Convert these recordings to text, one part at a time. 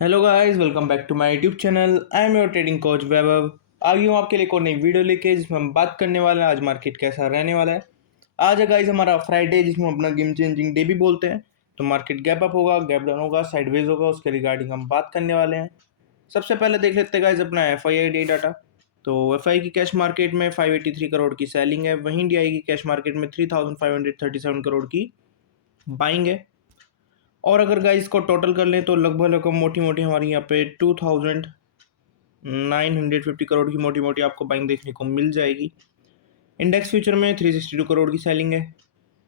Hello guys, welcome back to my YouTube channel. I am your trading coach Vaibhav. आ गई हूँ आपके लिए एक और नई वीडियो लेके, जिसमें हम बात करने वाले हैं आज मार्केट कैसा रहने वाला है। आज है गाइस हमारा फ्राइडे, जिसमें हम अपना गेम चेंजिंग डे भी बोलते हैं। तो मार्केट गैप अप होगा, गैप डाउन होगा, साइडवेज होगा, उसके रिगार्डिंग हम बात करने वाले हैं। सबसे पहले देख लेते हैं गाइस अपना FII डाटा। तो FI की कैश मार्केट में 583 करोड़ की सेलिंग है, वहीं DI की कैश मार्केट में 3537 करोड़ की बाइंग है। और अगर गाइस इसको टोटल कर लें तो लगभग मोटी मोटी हमारी यहाँ पे 2950 करोड़ की मोटी मोटी आपको बाइंग देखने को मिल जाएगी। इंडेक्स फ्यूचर में 362 करोड़ की सेलिंग है।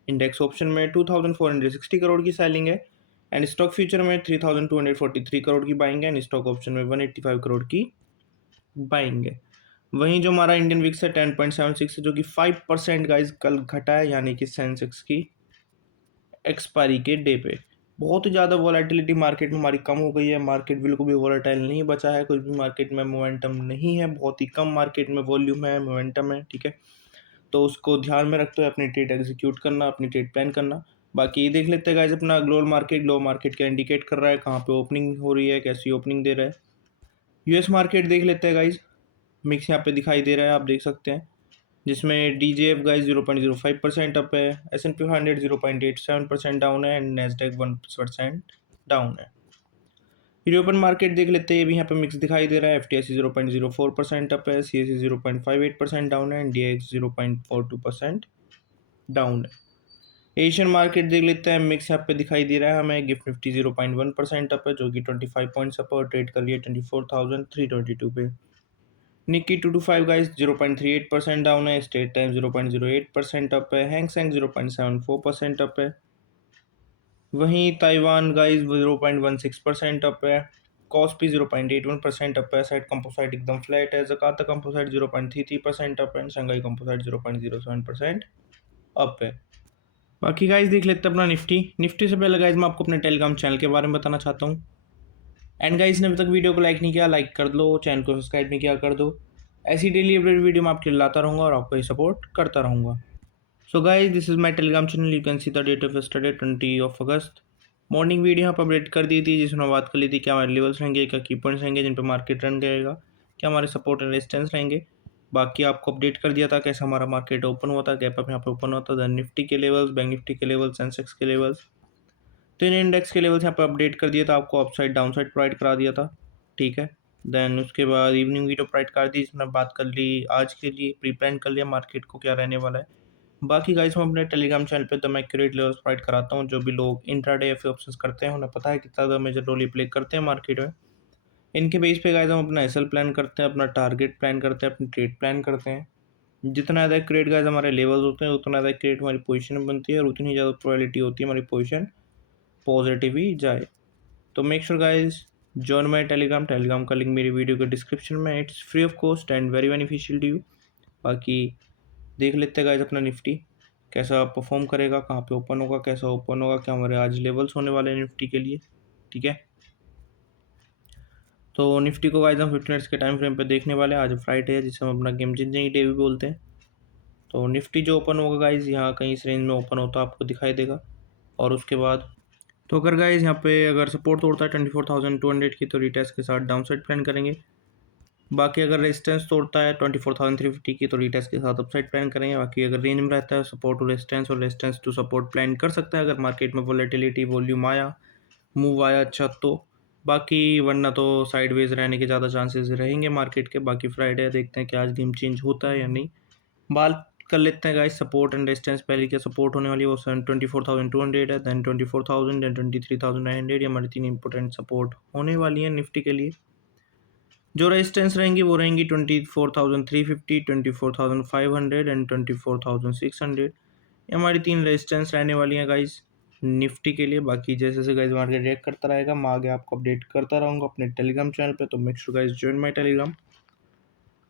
इंडेक्स ऑप्शन में 2460 करोड़ की सेलिंग है। एंड स्टॉक फ्यूचर में 3243 करोड़ की बाइंग है। एंड स्टॉक ऑप्शन में 185 करोड़ की बाइंग है। वहीं जो हमारा इंडियन विक्स है 10.76 है, जो कि 5% गाइस कल घटा है, यानी कि सेंसेक्स की एक्सपायरी के डे पे। बहुत ही ज़्यादा वॉलेटिलिटी मार्केट में हमारी कम हो गई है। मार्केट बिल्कुल भी वॉलेटाइल नहीं बचा है, कुछ भी मार्केट में मोमेंटम नहीं है, बहुत ही कम मार्केट में वॉल्यूम है, मोमेंटम है। ठीक है, तो उसको ध्यान में रखते हुए अपनी ट्रेड एग्जीक्यूट करना, अपनी ट्रेड प्लान करना। बाकी देख लेते हैं गाइस अपना ग्लोबल मार्केट क्या इंडिकेट कर रहा है, कहाँ पे ओपनिंग हो रही है, कैसी ओपनिंग दे रहा है। US मार्केट देख लेते हैं गाइस। मिक्स यहाँ पे दिखाई दे रहा है, आप देख सकते हैं, जिसमें DJF गाइस 0.05% अप है, S&P 500 0.87% डाउन है, एंड Nasdaq 1% डाउन है। यूरोपियन मार्केट देख लेते हैं, भी यहाँ पे मिक्स दिखाई दे रहा है। FTSE 0.04% अप है, CSE 0.58% डाउन है, एंड DAX 0.42% डाउन है। एशियन मार्केट देख लेते हैं, मिक्स यहाँ पे दिखाई दे रहा है हमें। गिफ्ट निफ्टी 0.1% अप है, जो कि 25 पॉइंट्स अप और ट्रेड कर रही है 24,322 पे। निक्की 225 गाइस 0.38% डाउन है। स्टेट टाइम 0.08% अप है। हैंगसेंग 0.74% अप है। वहीं ताइवान गाइस 0.16% अप है। कॉस्पी 0.81% अप है। साइड कंपोसाइट एकदम फ्लैट है। जकार्ता कंपोसाइट 0.33% अप है। शंघाई कंपोसाइट 0.07% अप है। बाकी गाइस देख लेते हैं अपना निफ्टी से पहले गाइस मैं आपको अपने टेलीग्राम चैनल के बारे में बताना चाहता हूँ। एंड गाइस ने अभी तक वीडियो को लाइक नहीं किया, लाइक कर दो। चैनल को सब्सक्राइब नहीं किया, कर दो। ऐसी डेली अपडेट वीडियो मैं आपके लिए लाता रहूँगा और आपको सपोर्ट करता रहूँगा। So guys this is my Telegram channel. You can see the date of yesterday 20 August. Morning video यहाँ पर अपडेट कर दी थी, जिसमें बात कर ली थी क्या हमारे लेवल्स रहेंगे, क्या की पॉइंट्स रहेंगे जिन पर मार्केट रन करेगा, क्या हमारे सपोर्ट एंड रेजिस्टेंस रहेंगे। बाकी आपको अपडेट कर दिया था कैसे हमारा मार्केट ओपन हुआ था, गैप अप यहाँ पे ओपन हुआ था, देन निफ्टी के लेवल्स, बैंक निफ्टी के लेवल्स, सेंसेक्स के लेवल्स, तीन इंडेक्स के लेवल्स यहाँ पर अपडेट कर दिया था आपको, अपसाइड डाउन साइड प्रोवाइड करा दिया था। ठीक है, देन उसके बाद इवनिंग वीडियो प्रोवाइड कर दी, जिसमें बात कर ली आज के लिए, प्री प्लान कर लिया मार्केट को क्या रहने वाला है। बाकी गाइस मैं अपने टेलीग्राम चैनल पे तो मैं एक्यूरेट लेवल्स प्रोवाइड कराता हूँ। जो भी लोग इंट्राडे एफ ऑप्शंस करते हैं उन्हें पता है कितना ज़्यादा मेजर रोल प्ले करते हैं मार्केट में। इनके बेस पे गाइस हम अपना एसएल प्लान करते हैं, अपना टारगेट प्लान करते हैं, अपनी ट्रेड प्लान करते हैं। जितना ज़्यादा एक्यूरेट गाइस हमारे लेवल्स होते हैं, उतना ज़्यादा एक्यूरेट हमारी पोजीशन बनती है, और उतनी ज़्यादा प्रोबेबिलिटी होती है हमारी पोजीशन पॉजिटिव ही जाए। तो make sure guys join my Telegram का लिंक मेरी वीडियो के डिस्क्रिप्शन में। It's free of cost and very beneficial to you. बाकी देख लेते हैं गाइस अपना निफ्टी कैसा परफॉर्म करेगा, कहाँ पे ओपन होगा, कैसा ओपन होगा, क्या हमारे आज लेवल्स होने वाले हैं निफ्टी के लिए। ठीक है, तो निफ्टी को गाइस हम 15 मिनट्स के टाइम फ्रेम पे देखने वाले हैं। आज फ्राइडे है, जिसे हम अपना गेम चेंजिंग डे भी बोलते हैं। तो निफ्टी जो ओपन होगा गाइस, यहाँ कहीं इस रेंज में ओपन होता आपको दिखाई देगा। और उसके बाद तो अगर गाइस यहाँ पे अगर सपोर्ट तोड़ता है 24,200 की, तो रिटेस्ट के साथ डाउन साइड प्लान करेंगे। बाकी अगर रेजिस्टेंस तोड़ता है 24,350 की, तो रिटेस्ट के साथ अपसाइड प्लान करेंगे। बाकी अगर रेंज में रहता है सपोर्ट टू रेजिस्टेंस और रेजिस्टेंस टू सपोर्ट प्लान कर सकता है, अगर मार्केट में वॉलेटिलिटी वॉल्यूम आया, मूव आया अच्छा तो। बाकी वरना तो साइडवेज रहने के ज़्यादा चांसेस रहेंगे मार्केट के। बाकी फ्राइडे देखते हैं कि आज गेम चेंज होता है या नहीं। बात कर लेते हैं गाइस सपोर्ट एंड रेजिस्टेंस। पहले क्या सपोर्ट होने वाली है वो 24,200 है, देन 24,000, देन 23,900। ये हमारी तीन इंपॉर्टेंट सपोर्ट होने वाली है निफ्टी के लिए। जो रेजिस्टेंस रहेंगी वो रहेंगी 24,350, 24,500 एंड 24,600। ये हमारी तीन रेजिस्टेंस रहने वाली हैं गाइस निफ्टी के लिए। बाकी जैसे जैसे गाइस मार्केट रिएक्ट करता रहेगा, मैं आगे आपको अपडेट करता रहूँगा अपने टेलीग्राम चैनल पे। तो make sure guys join my Telegram.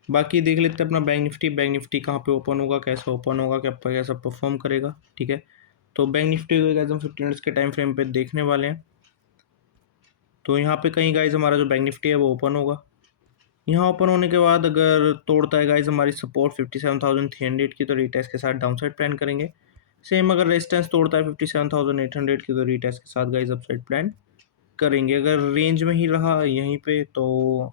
बाकी देख लेते हैं अपना बैंक निफ्टी कहाँ पे ओपन होगा, कैसा ओपन होगा, क्या कैसा परफॉर्म करेगा। ठीक है, तो बैंक निफ्टी को गाइस हम 15 मिनट्स के टाइम फ्रेम पे देखने वाले हैं। तो यहाँ पे कहीं गाइस हमारा जो बैंक निफ्टी है वो ओपन होगा। यहाँ ओपन होने के बाद अगर तोड़ता है गाइस हमारी सपोर्ट 57,300 की, तो रीटेस्ट के साथ डाउनसाइड प्लान करेंगे। सेम अगर रेजिस्टेंस तोड़ता है 57,800 की, तो रीटेस्ट के साथ गाइस अपसाइड प्लान करेंगे। अगर रेंज में ही रहा यहीं पे तो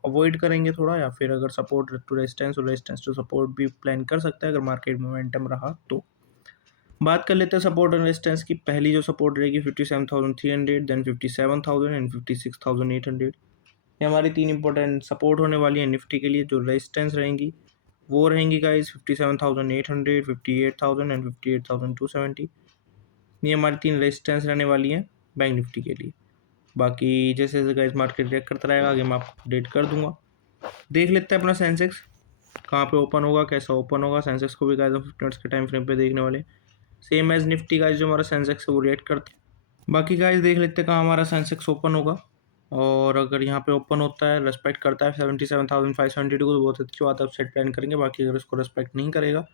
अवॉइड करेंगे थोड़ा, या फिर अगर सपोर्ट टू रेजिस्टेंस और रेजिस्टेंस टू सपोर्ट भी प्लान कर सकते हैं अगर मार्केट मोमेंटम रहा तो। बात कर लेते हैं सपोर्ट और रेजिस्टेंस की। पहली जो सपोर्ट रहेगी 57,300, देन 57,000 एंड 56,800। ये हमारी 3 इंपॉर्टेंट सपोर्ट होने वाली है निफ्टी के लिए। जो रेजिस्टेंस रहेंगी वो रहेंगी गाइस 57,800, 58,000 एंड 58,270। ये हमारी 3 रेजिस्टेंस रहने वाली हैं बैंक निफ्टी के लिए। बाकी जैसे जैसे गाइस मार्केट रिएक्ट करता रहेगा आगे मैं आपको अपडेट कर दूंगा। देख लेते हैं अपना सेंसेक्स कहाँ पे ओपन होगा, कैसा ओपन होगा। सेंसेक्स को भी गाइस हम 50 मिनट्स के टाइम फ्रेम पे देखने वाले, सेम एज निफ्टी गाइस जो हमारा सेंसेक्स है वो रिएक्ट करते हैं। बाकी गाइस देख लेते हैं कहाँ हमारा सेंसेक्स ओपन होगा, और अगर यहाँ पे ओपन होता है रेस्पेक्ट करता है 77,572 को तो बहुत अच्छी बात है, अपसाइड प्लान करेंगे। बाकी अगर उसको रेस्पेक्ट नहीं करेगा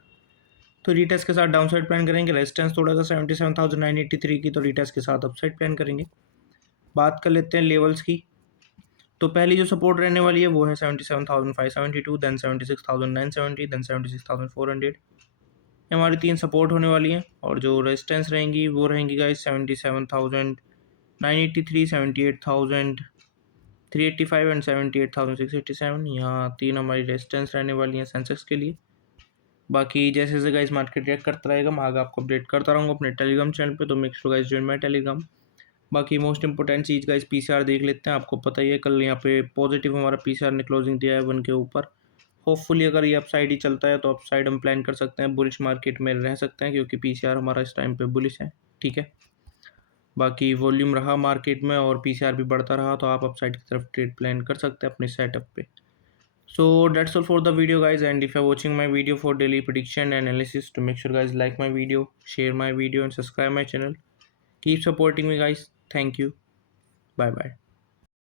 तो रीटेस्ट के साथ डाउनसाइड प्लान करेंगे। रेजिस्टेंस थोड़ा सा 77,983 की, तो रीटेस्ट के साथ अपसाइड प्लान करेंगे। बात कर लेते हैं लेवल्स की। तो पहली जो सपोर्ट रहने वाली है वो है 77,572, देन 76,970, देन 76,400। ये हमारी 3 सपोर्ट होने वाली हैं। और जो रेजिस्टेंस रहेंगी वो रहेंगी गाइस 77,983, 78,385 एंड 78,687। यहाँ 3 हमारी रेजिस्टेंस रहने वाली हैं सेंसेक्स के लिए। बाकी जैसे जैसे गाइस मार्केट रिएक्ट करता रहेगा मैं आगे आपको अपडेट करता रहूँगा अपने टेलीग्राम चैनल पे, तो make sure guys join my Telegram. बाकी मोस्ट इंपॉर्टेंट चीज़ गाइस पीसीआर देख लेते हैं। आपको पता ही है कल यहाँ पे पॉजिटिव हमारा पीसीआर ने क्लोजिंग दिया है 1 के ऊपर। होपफुली अगर ये अपसाइड ही चलता है तो अपसाइड हम प्लान कर सकते हैं, बुलिश मार्केट में रह सकते हैं क्योंकि पीसीआर हमारा इस टाइम पे बुलिश है। ठीक है, बाकी वॉल्यूम रहा मार्केट में और पीसीआर भी बढ़ता रहा तो आप अपसाइड की तरफ ट्रेड प्लान कर सकते हैं अपने सेटअप पे। So that's all for the video guys, and if you're watching my video for daily prediction and analysis, to make sure guys like my video, share my video and subscribe my channel. Keep supporting me guys. Thank you. Bye bye.